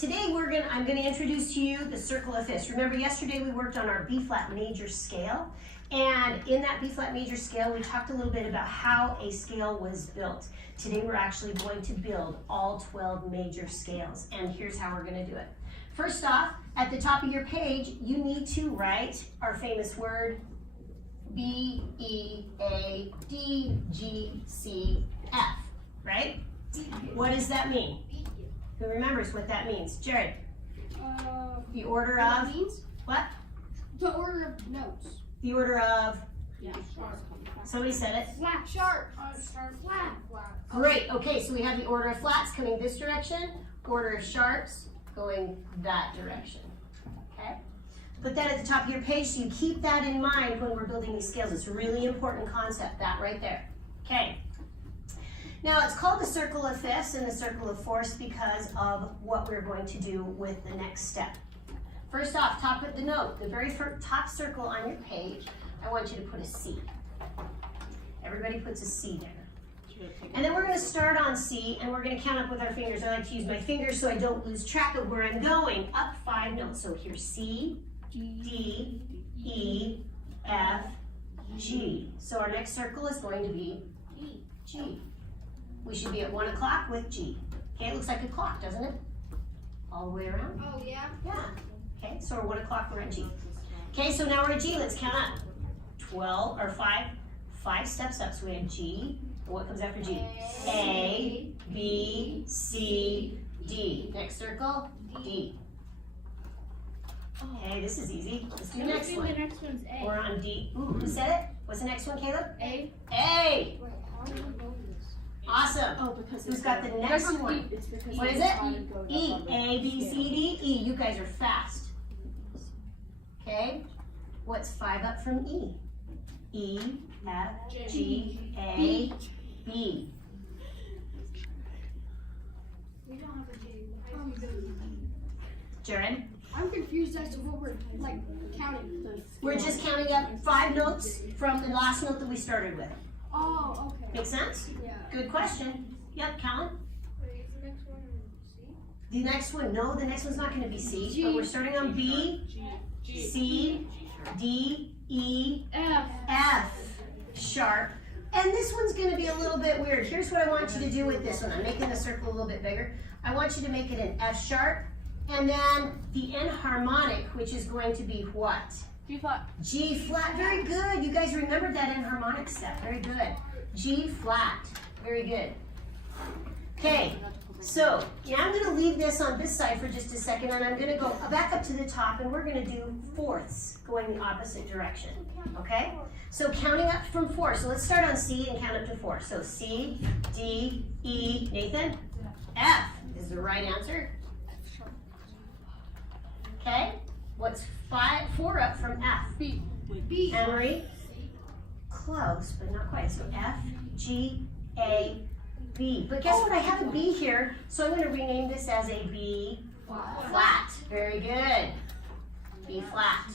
today I'm gonna introduce to you the circle of fifths. Remember yesterday we worked on our B flat major scale, and in that B flat major scale we talked a little bit about how a scale was built. Today we're actually going to build all 12 major scales, and here's how we're gonna do it. First off, at the top of your page, you need to write our famous word B, E, A, D, G, C, F, right? What does that mean? Who remembers what that means? Jared. The order of means? What? The order of notes. The order of, Yeah. somebody said it. Flat, sharp, flat. Great, okay, so we have the order of flats coming this direction, order of sharps going that direction, okay? Put that at the top of your page so you keep that in mind when we're building these scales. It's a really important concept, that right there, okay? Now it's called the circle of fifths and the circle of fourths because of what we're going to do with the next step. First off, top of the note, the very top circle on your page, I want you to put a C. Everybody puts a C there. And then we're going to start on C and we're going to count up with our fingers. I like to use my fingers so I don't lose track of where I'm going. Up 5 notes. So here's C, D, E, F, G. So our next circle is going to be G. We should be at 1 o'clock with G. Okay, it looks like a clock, doesn't it? All the way around? Oh, yeah? Yeah. Okay, so we're 1 o'clock, we're at G. Okay, so now we're at G, let's count up. 12, or 5 steps up. So we have G, and what comes after G? A, B, C, D. Next circle, D. Okay, this is easy. Let's do the next one. The next one's A. We're on D. Ooh, who said it? What's the next one, Caleb? A. A. Wait, how do we know this? Awesome. Oh, because Who's got the next one? What is it? E. A, B, C, D, E. You guys are fast. Okay. What's 5 up from E? E, F, G, A, B. We don't have a J. Jared? I'm confused as to what we're counting. We're just counting up 5 notes from the last note that we started with. Oh, okay. Make sense? Yeah. Good question. Yep, Callan? Wait, is the next one C? The next one, no, the next one's not going to be C, G. but we're starting on B, C, D, E, F, sharp. And this one's going to be a little bit weird. Here's what I want you to do with this one. I'm making the circle a little bit bigger. I want you to make it an F sharp, and then the enharmonic, which is going to be what? G flat. G flat. Very good. You guys remembered that enharmonic step. Very good. G flat. Very good. Okay, so now I'm going to leave this on this side for just a second, and I'm going to go back up to the top, and we're going to do fourths going the opposite direction. Okay? So counting up from 4. So let's start on C and count up to 4. So C, D, E, Nathan, F is the right answer. Okay? What's 4 up from F? B. Emery? Close, but not quite. So F, G, A, B. But guess what? I have a B here, so I'm going to rename this as a B flat. Very good. B flat.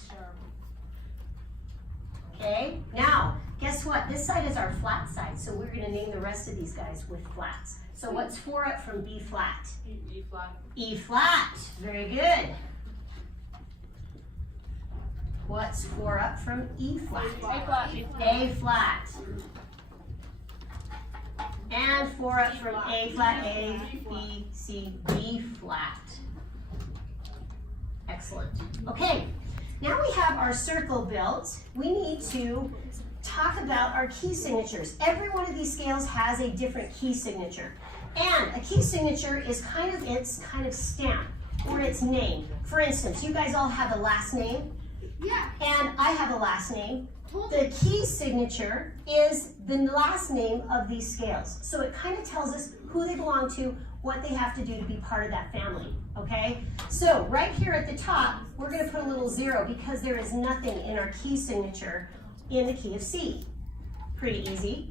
Okay, now, guess what? This side is our flat side, so we're going to name the rest of these guys with flats. So what's 4 up from B flat? E flat. E flat. Very good. What's 4 up from E flat? A flat. A flat. And 4 up from A flat, A, B, C, B flat. Excellent. Okay, now we have our circle built. We need to talk about our key signatures. Every one of these scales has a different key signature. And a key signature is kind of its stamp or its name. For instance, you guys all have a last name. Yeah. And I have a last name. The key signature is the last name of these scales. So it kind of tells us who they belong to, what they have to do to be part of that family, okay? So right here at the top, we're gonna put a little 0 because there is nothing in our key signature in the key of C. Pretty easy.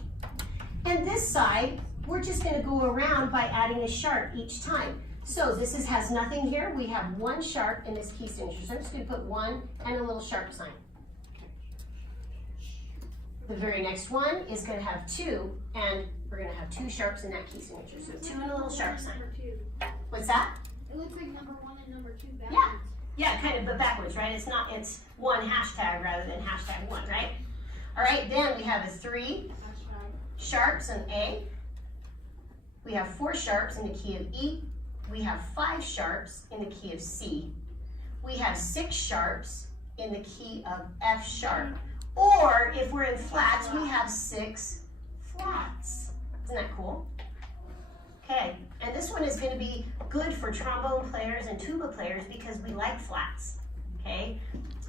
And this side, we're just gonna go around by adding a sharp each time. So this has nothing here. We have 1 sharp in this key signature. So I'm just gonna put 1 and a little sharp sign. The very next one is going to have 2, and we're going to have 2 sharps in that key signature. So 2 and a little sharp sign. What's that? It looks like number 1 and number 2 backwards. Yeah. Yeah, kind of, but backwards, right? It's one hashtag rather than hashtag one, right? All right, then we have a 3 sharps in A. We have 4 sharps in the key of E. We have 5 sharps in the key of C. We have 6 sharps in the key of F sharp. Or if we're in flats, we have 6 flats. Isn't that cool? Okay, and this one is going to be good for trombone players and tuba players because we like flats, okay?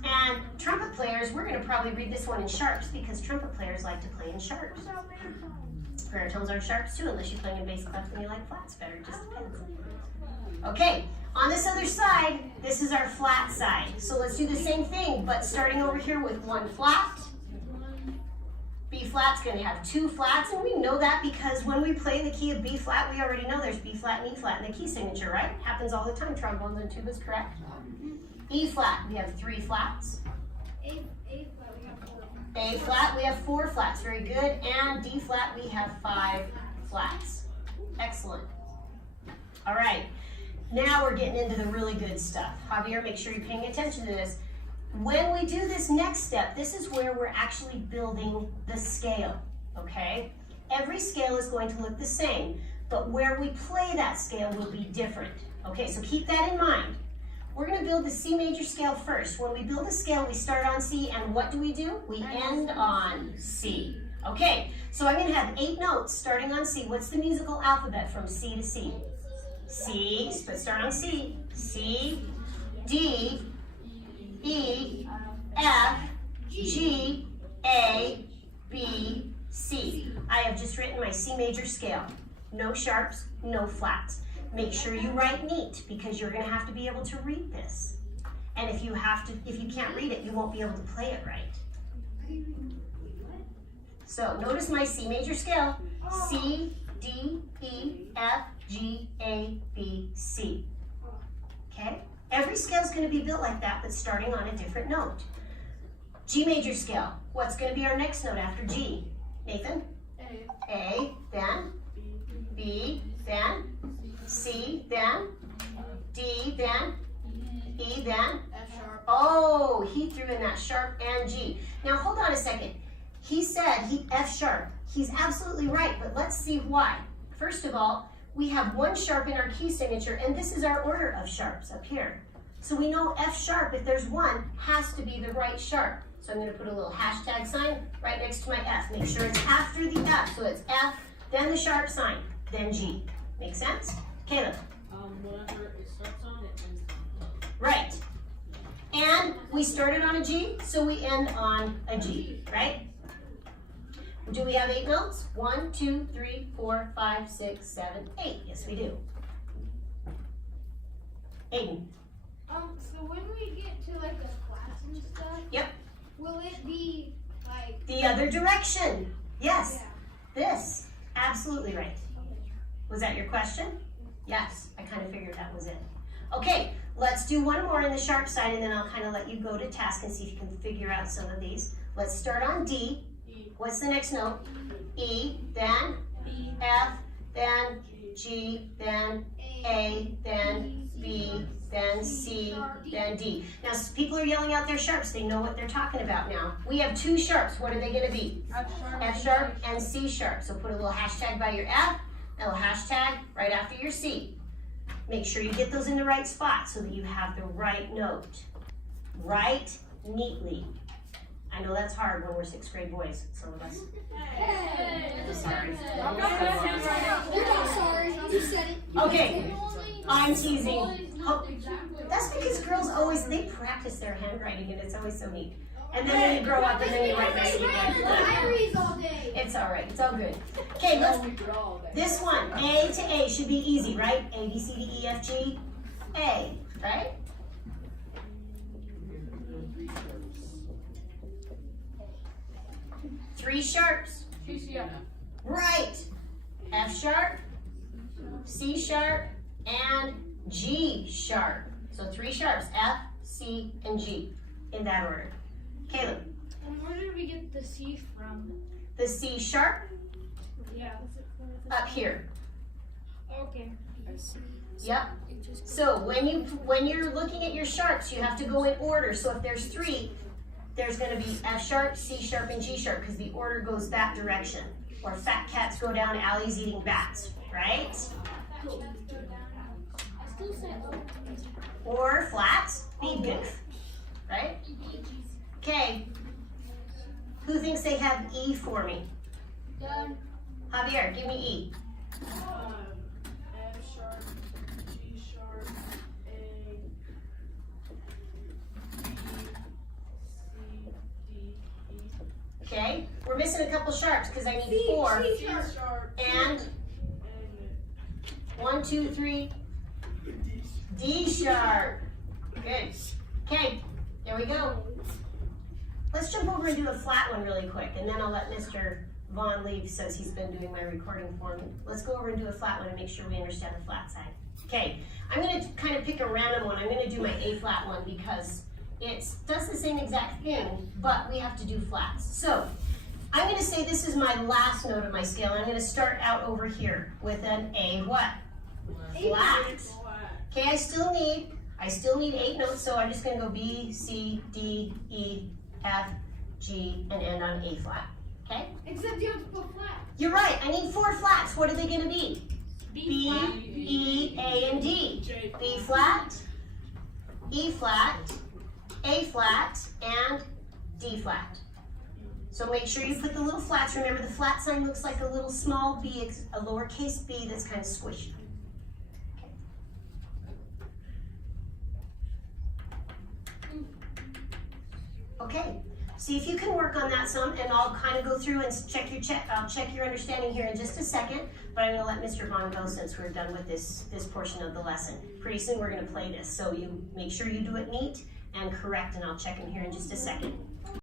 And trumpet players, we're going to probably read this one in sharps because trumpet players like to play in sharps. Baritones are sharps too, unless you're playing in bass clef and you like flats better, it just depends. Okay, on this other side, this is our flat side. So let's do the same thing, but starting over here with 1 flat. B flat's going to have 2 flats, and we know that because when we play the key of B flat, we already know there's B flat and E flat in the key signature, right? Happens all the time, trombones and tubas, correct? E flat, we have 3 flats. A flat, we have 4. A flat, we have 4 flats, very good. And D flat, we have 5 flats. Excellent. All right, now we're getting into the really good stuff. Javier, make sure you're paying attention to this. When we do this next step, this is where we're actually building the scale, okay? Every scale is going to look the same, but where we play that scale will be different. Okay, so keep that in mind. We're going to build the C major scale first. When we build a scale, we start on C, and what do? We end on C. Okay, so I'm going to have 8 notes starting on C. What's the musical alphabet from C to C? C, but start on C. C, D, E, F, G, A, B, C. I have just written my C major scale. No sharps, no flats. Make sure you write neat because you're going to have to be able to read this. And if you can't read it, you won't be able to play it right. So notice my C major scale. C, D, E, F, G, A, B, C. Okay? Every scale is going to be built like that, but starting on a different note. G major scale. What's going to be our next note after G? Nathan? A, then B, then C, then D, then E, then F sharp. Oh, he threw in that sharp and G. Now hold on a second. He said F sharp. He's absolutely right, but let's see why. First of all, we have 1 sharp in our key signature, and this is our order of sharps up here. So we know F sharp, if there's 1, has to be the right sharp. So I'm going to put a little hashtag sign right next to my F. Make sure it's after the F. So it's F, then the sharp sign, then G. Make sense? Caleb? Whenever it starts on, it ends on. Right. And we started on a G, so we end on a G, right? Do we have 8 notes? 1, 2, 3, 4, 5, 6, 7, 8. Yes, we do. Aiden. So when we get to like the flats and stuff, Yep. will it be like The other direction. Yes. Yeah. This. Absolutely right. Was that your question? Yes. I kind of figured that was it. Okay. Let's do one more on the sharp side, and then I'll kind of let you go to task and see if you can figure out some of these. Let's start on D. What's the next note? E, then F, then G, then A, then B, then C, then D. Now, people are yelling out their sharps. They know what they're talking about now. We have 2 sharps. What are they going to be? F sharp and C sharp. So put a little hashtag by your F, a little hashtag right after your C. Make sure you get those in the right spot so that you have the right note. Write neatly. I know that's hard when we're 6th grade boys, some of us. I'm sorry. You're not sorry. You said it. Okay, I'm teasing. Oh, that's because girls always, they practice their handwriting and it's always so neat. And then when you grow up and then you write nice Diaries all day. It's all right, it's all good. Okay, this one, A to A should be easy, right? A, B, C, D, E, F, G, A, right? Three sharps. Right. F sharp, C sharp, and G sharp. So 3 sharps, F, C, and G, in that order. Caleb. And where did we get the C from? The C sharp Yeah. up here. Okay. Yep. So when you're looking at your sharps, you have to go in order. So if there's 3, there's going to be F sharp, C sharp, and G sharp because the order goes that direction. Or fat cats go down, Allie's eating bats, right? I still say Or flats, bead goof, right? Okay. Who thinks they have E for me? done. Javier, give me E. F sharp, G sharp, A, B, C, D, E. Okay. We're missing a couple sharps because I need 4. C sharp. And 1, 2, 3. D sharp. Good. Okay. There we go. Let's jump over and do a flat one really quick, and then I'll let Mr. Vaughn leave since he's been doing my recording for me. Let's go over and do a flat one and make sure we understand the flat side. Okay, I'm going to kind of pick a random one. I'm going to do my A flat one because it does the same exact thing, but we have to do flats. So I'm going to say this is my last note of my scale. I'm going to start out over here with an A what? Flat. Okay, I still need 8 notes, so I'm just going to go B, C, D, E, F, G, and end on A flat. Okay? Except you have to put flat. You're right. I need 4 flats. What are they going to be? B, flat. E, A, and D. B flat, E flat, A flat, and D flat. So make sure you put the little flats. Remember, the flat sign looks like a little small b, it's a lowercase b that's kind of squished. Okay, see if you can work on that some, and I'll kind of go through and I'll check your understanding here in just a second, but I'm gonna let Mr. Vaughn go since we're done with this portion of the lesson. Pretty soon we're gonna play this, so you make sure you do it neat and correct, and I'll check in here in just a second.